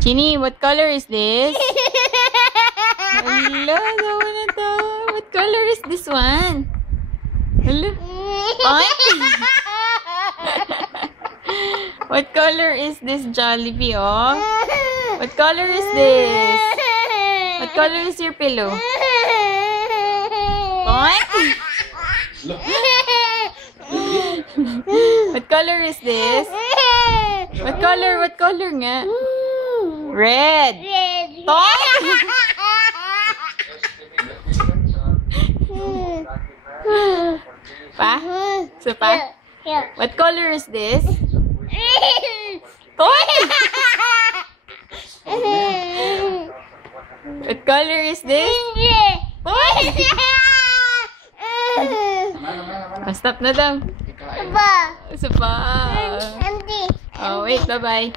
Chinny, what color is this? Hello, daw na to. What color is this one? Hello. What color is this Jollibee, oh? What color is this? What color is your pillow? What color is this? What color? What color nga? Red. Pa? So pa? What color is this? Toy? What color is this? Toy? Stop na daw. Isa pa. Oh, wait. Bye-bye.